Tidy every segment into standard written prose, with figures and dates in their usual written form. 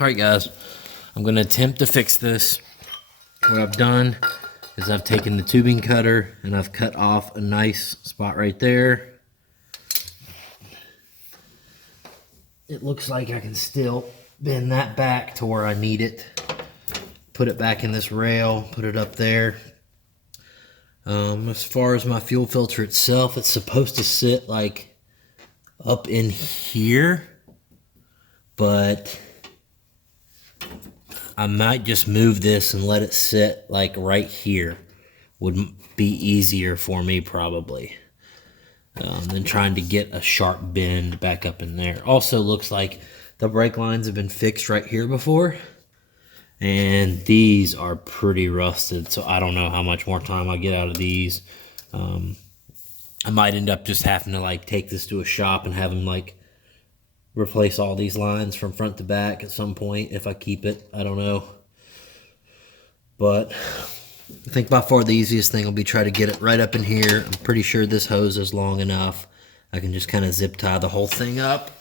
Alright guys, I'm going to attempt to fix this. What I've done is I've taken the tubing cutter and I've cut off a nice spot right there. It looks like I can still bend that back to where I need it. Put it back in this rail, put it up there. As far as my fuel filter itself, it's supposed to sit like up in here, but I might just move this and let it sit like right here. Would be easier for me probably than trying to get a sharp bend back up in there. Also looks like the brake lines have been fixed right here before, and these are pretty rusted, so I don't know how much more time I'll get out of these. I might end up just having to like take this to a shop and have them like replace all these lines from front to back at some point if I keep it. I don't know. But I think by far the easiest thing will be try to get it right up in here. I'm pretty sure this hose is long enough. I can just kind of zip tie the whole thing up.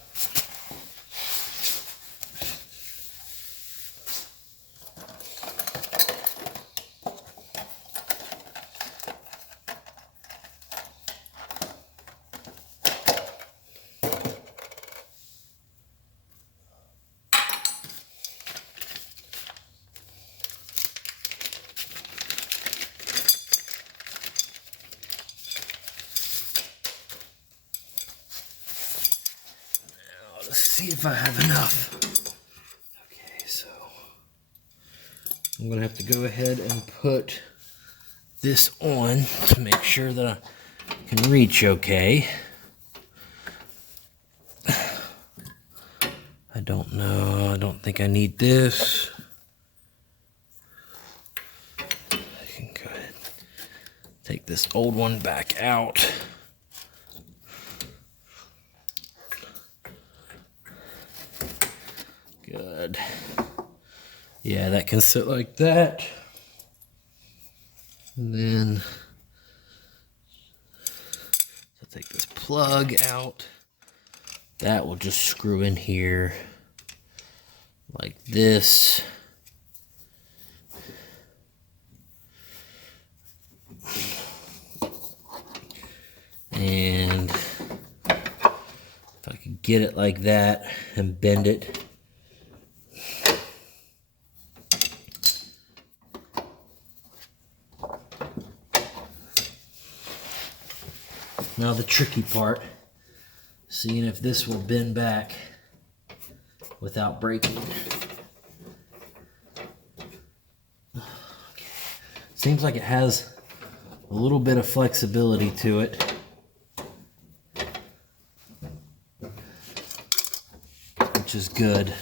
Let's see if I have enough. Okay, so I'm gonna have to go ahead and put this on to make sure that I can reach okay. I don't know, I don't think I need this. I can go ahead and take this old one back out. Good. Yeah, that can sit like that. And then I'll take this plug out. That will just screw in here like this. And if I could get it like that and bend it. Now the tricky part, seeing if this will bend back without breaking. Okay. Seems like it has a little bit of flexibility to it, which is good.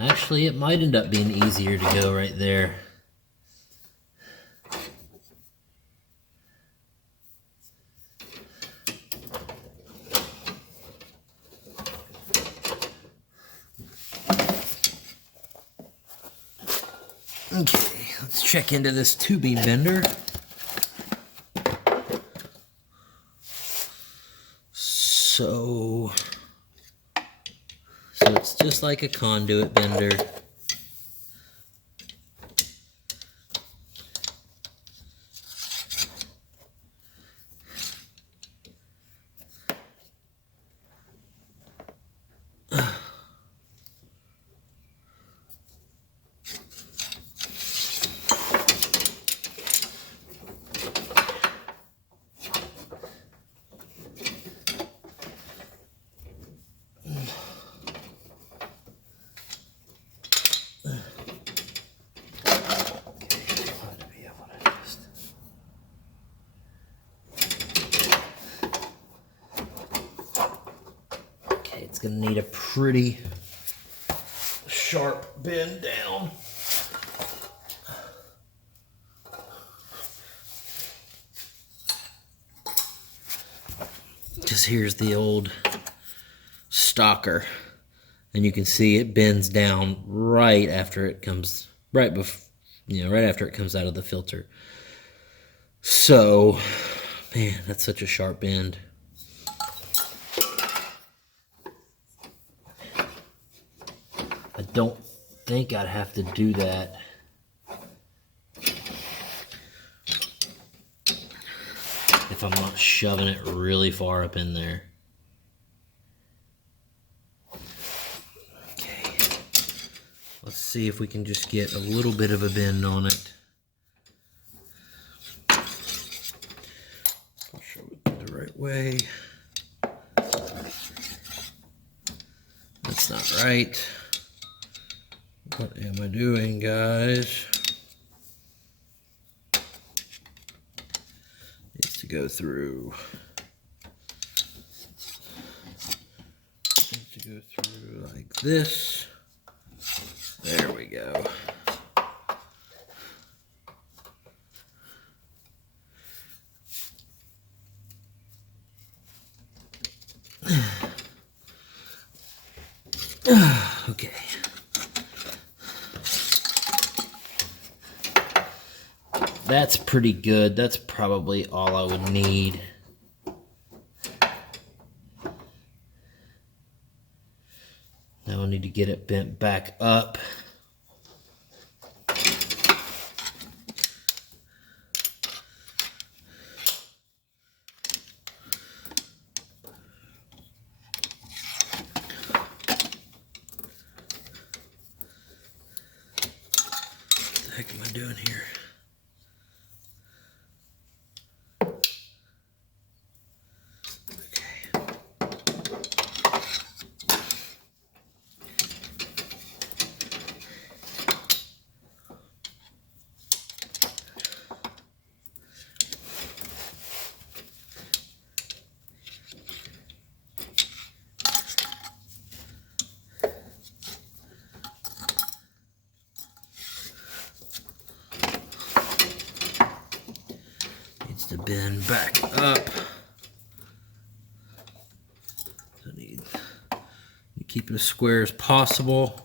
Actually, it might end up being easier to go right there. Okay, let's check into this tubing bender. So it's just like a conduit bender. It's going to need a pretty sharp bend down. because here's the old stocker, and you can see it bends down right after it comes, right after it comes out of the filter. So, man, that's such a sharp bend. I don't think I'd have to do that. If I'm not shoving it really far up in there. Okay. Let's see if we can just get a little bit of a bend on it. I'll show it the right way. That's not right. What am I doing, guys? Needs to go through. Needs to go through like this. There we go. Okay. That's pretty good. That's probably all I would need. Now I need to get it bent back up. What the heck am I doing here? To bend back up. So need to keep it as square as possible.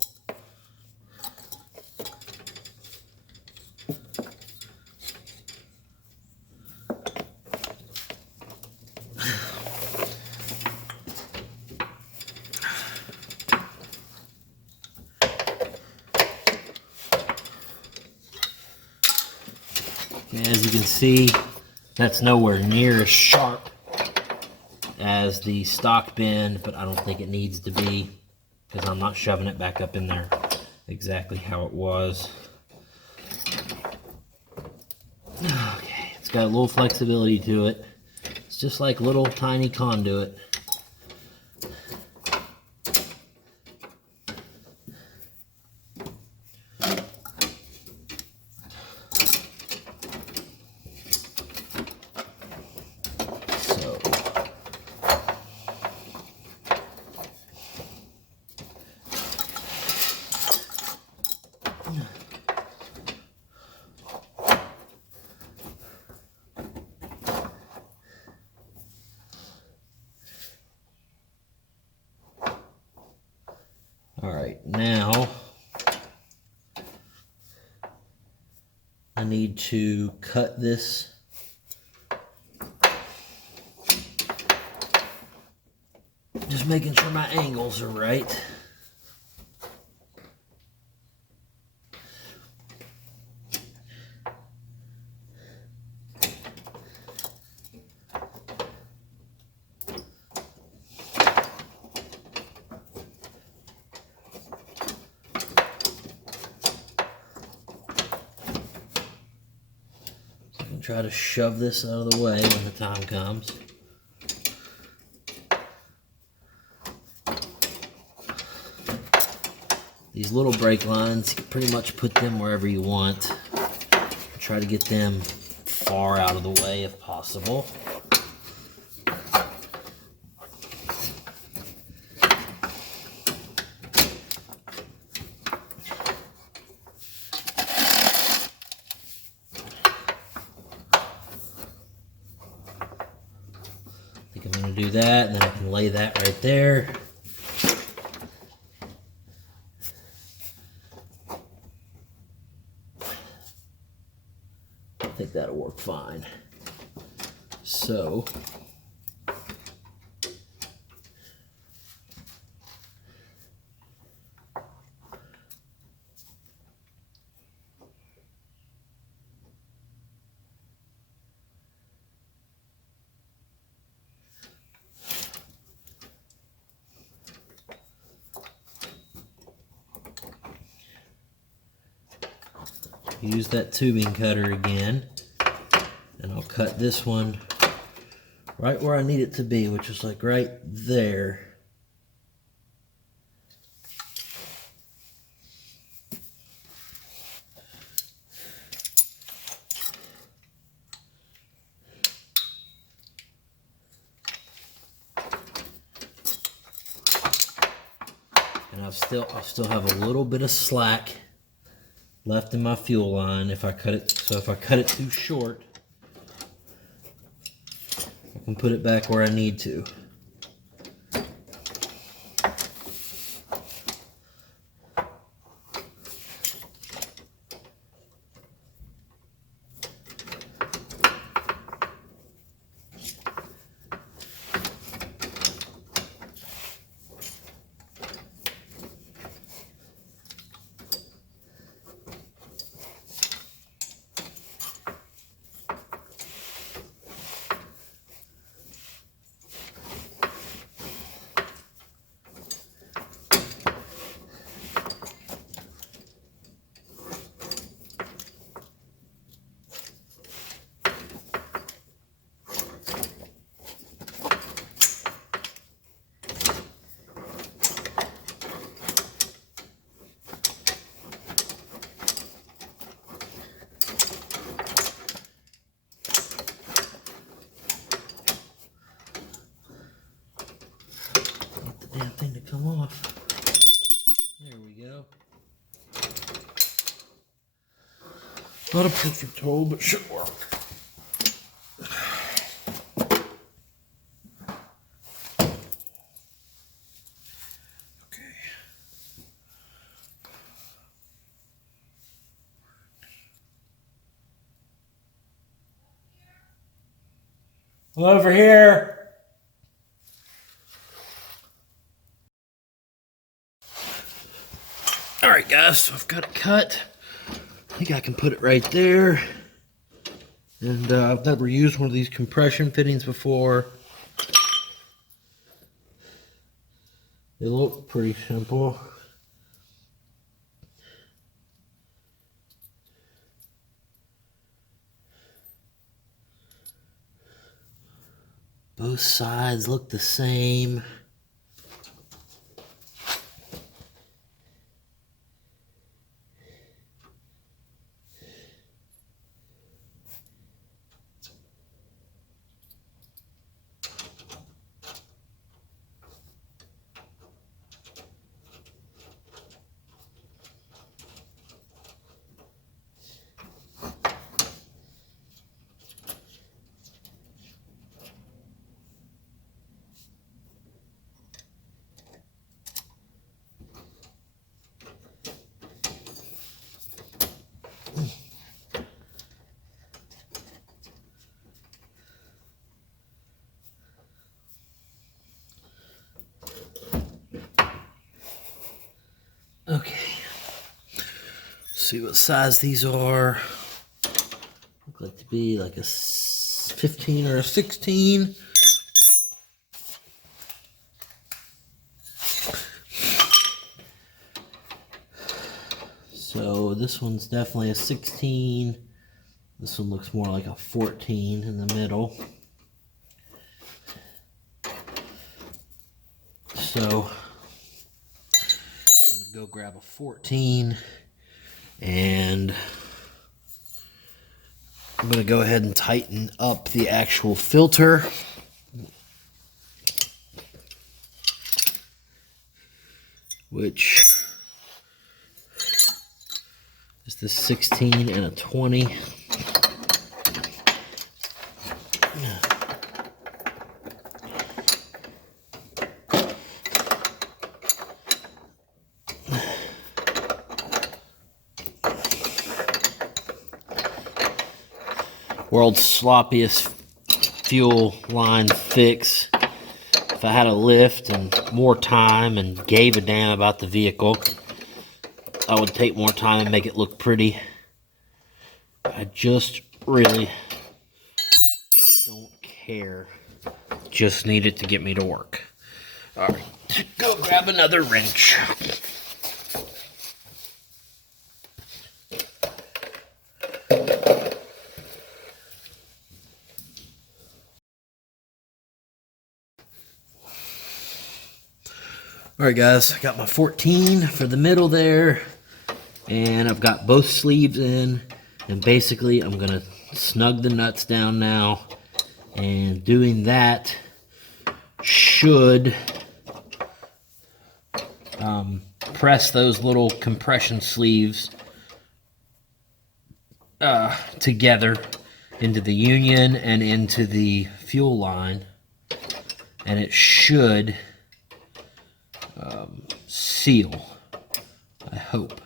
And as you can see, that's nowhere near as sharp as the stock bend, but I don't think it needs to be because I'm not shoving it back up in there exactly how it was. Okay, it's got a little flexibility to it. It's just like little tiny conduit. All right, now I need to cut this just making sure my angles are right. Try to shove this out of the way when the time comes. These little brake lines, you can pretty much put them wherever you want. Try to get them far out of the way if possible. I'm going to do that, and then I can lay that right there. I think that'll work fine. So, use that tubing cutter again, and I'll cut this one right where I need it to be, which is like right there. And I still have a little bit of slack left in my fuel line if I cut it. So if I cut it too short, I can put it back where I need to. Damn thing to come off. There we go. Not a perfect hole, but should work. Okay. Over here. Alright guys, so I've got it cut. I think I can put it right there. And I've never used one of these compression fittings before. They look pretty simple. Both sides look the same. Okay, see what size these are. Look like to be like a 15 or a 16. So this one's definitely a 16. This one looks more like a 14 in the middle. So I'm gonna go grab a 14 and I'm gonna go ahead and tighten up the actual filter. Which is the 16 and a 20. World's sloppiest fuel line fix. If I had a lift and more time and gave a damn about the vehicle, I would take more time and make it look pretty. I just really don't care. Just need it to get me to work. Alright, go grab another wrench. Alright guys, I got my 14 for the middle there, and I've got both sleeves in, and basically I'm going to snug the nuts down now, and doing that should press those little compression sleeves together into the union and into the fuel line, and it should seal, I hope.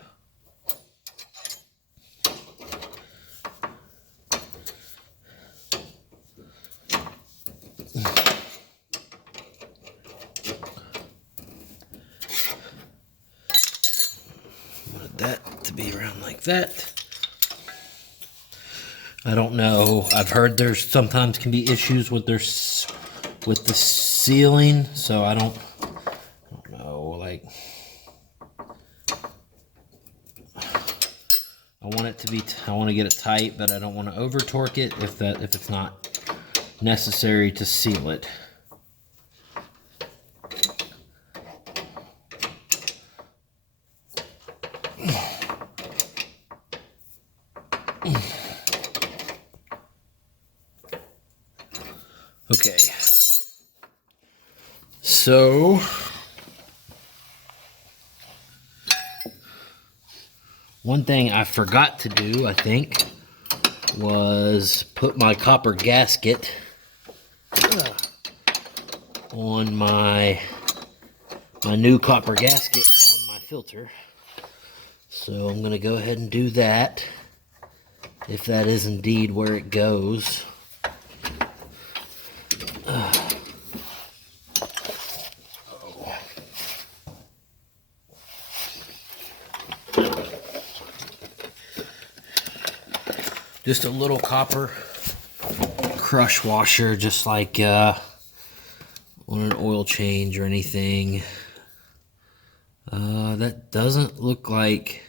Wanted that to be around like that. I don't know. I've heard there's sometimes can be issues with the sealing, so I don't know. Like, I want it to be. I want to get it tight, but I don't want to over torque it if it's not necessary to seal it. Okay. So one thing I forgot to do, I think, was put my copper gasket on my new copper gasket on my filter. So I'm going to go ahead and do that, if that is indeed where it goes. Just a little copper crush washer, just like on an oil change or anything. That doesn't look like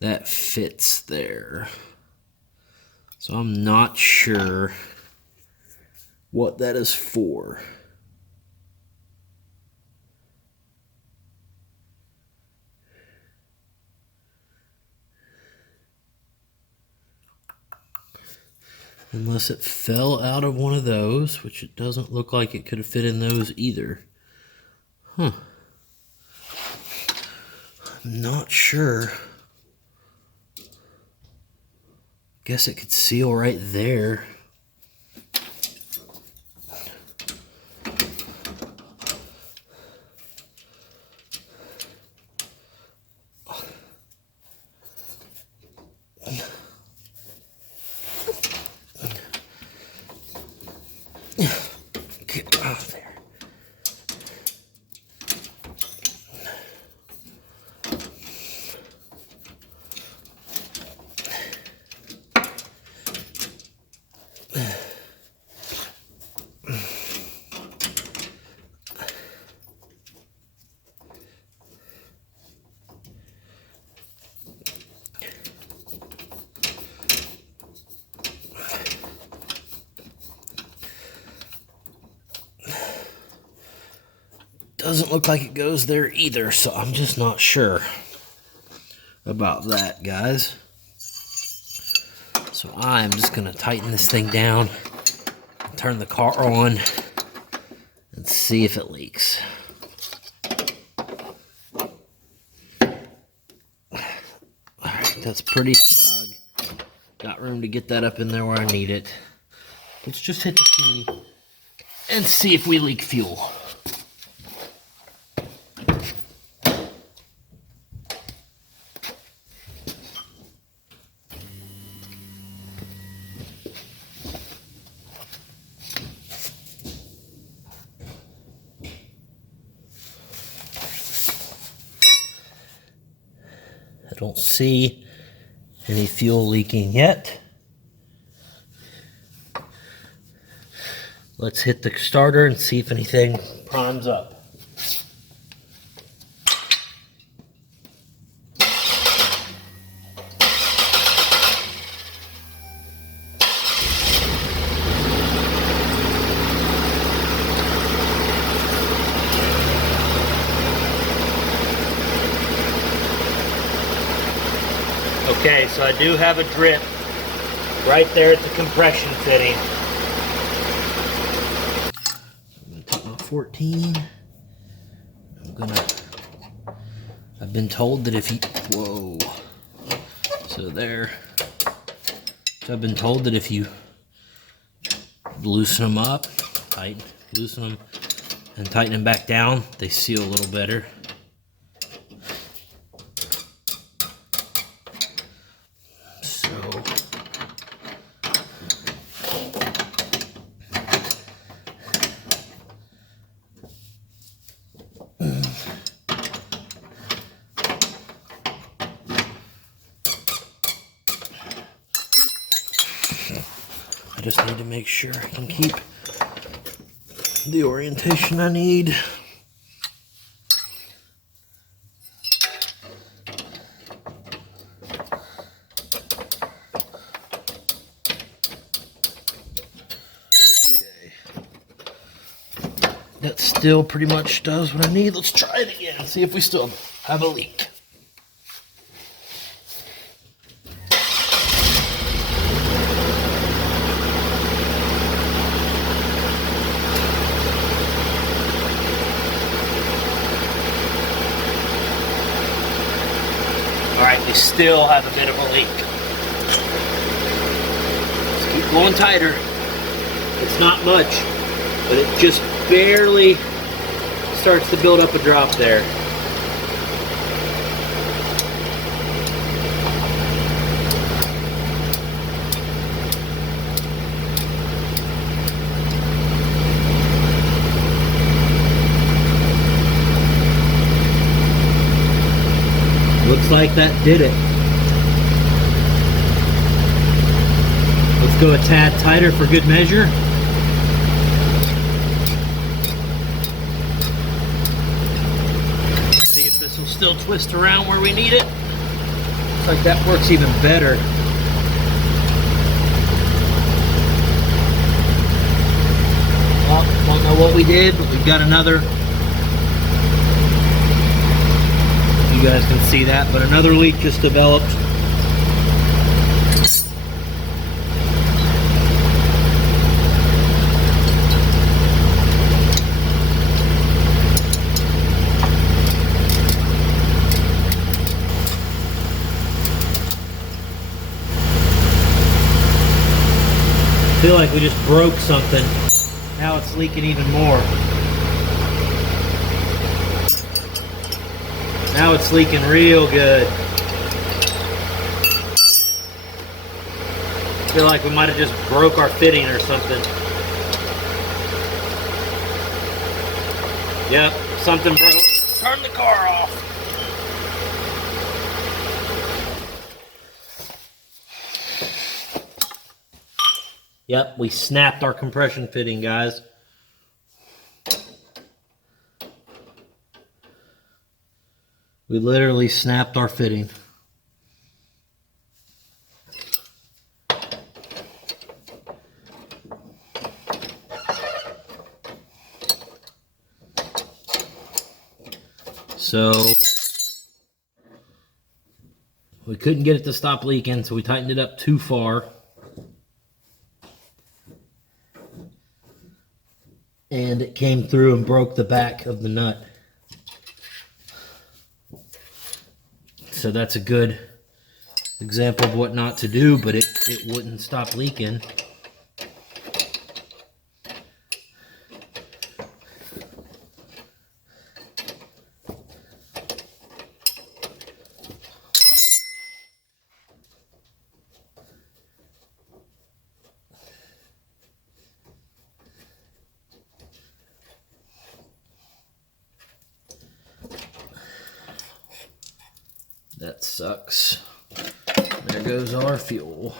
that fits there. So I'm not sure what that is for. Unless it fell out of one of those, which it doesn't look like it could have fit in those either. Huh. I'm not sure. Guess it could seal right there. Get out of there. Doesn't look like it goes there either, so I'm just not sure about that, guys. So I'm just gonna tighten this thing down, turn the car on, and see if it leaks. Alright, that's pretty snug. Got room to get that up in there where I need it. Let's just hit the key and see if we leak fuel. don't see any fuel leaking yet. Let's hit the starter and see if anything primes up. Okay, so I do have a drip right there at the compression fitting. I'm gonna take my 14. I've been told that if you, whoa. So there. So I've been told that if you loosen them up, loosen them and tighten them back down, they seal a little better. I just need to make sure I can keep the orientation I need. Okay. That still pretty much does what I need. Let's try it again, see if we still have a leak. Alright, we still have a bit of a leak. Let's keep going tighter. It's not much, but it just barely starts to build up a drop there. Looks like that did it. Let's go a tad tighter for good measure. See if this will still twist around where we need it. Looks like that works even better. Well, don't know what we did, but we've got another. You guys can see that, but another leak just developed. I feel like we just broke something. Now it's leaking even more. Now it's leaking real good. I feel like we might have just broke our fitting or something. Yep, something broke. Turn the car off. Yep, we snapped our compression fitting, guys. We literally snapped our fitting. So we couldn't get it to stop leaking, so we tightened it up too far. And it came through and broke the back of the nut. So that's a good example of what not to do, but it wouldn't stop leaking. That sucks. There goes our fuel.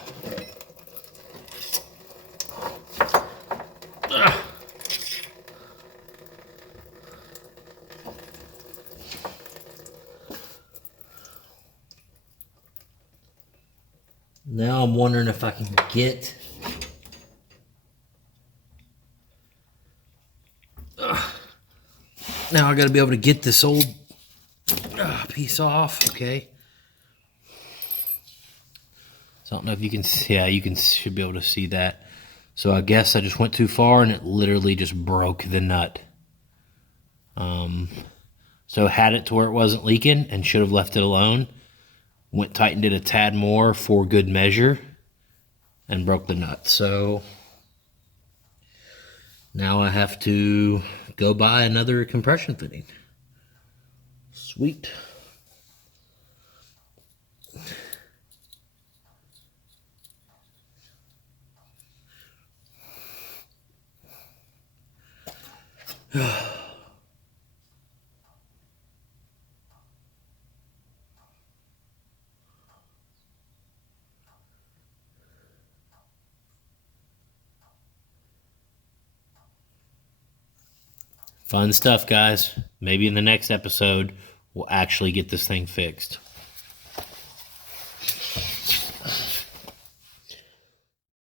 Ugh. Now I'm wondering if I can get... Now I gotta be able to get this old piece off, okay? So I don't know if you can see, yeah, should be able to see that. So I guess I just went too far and it literally just broke the nut. So had it to where it wasn't leaking and should have left it alone. Went tightened it a tad more for good measure and broke the nut. So now I have to go buy another compression fitting. Sweet. Fun stuff, guys. Maybe in the next episode, we'll actually get this thing fixed.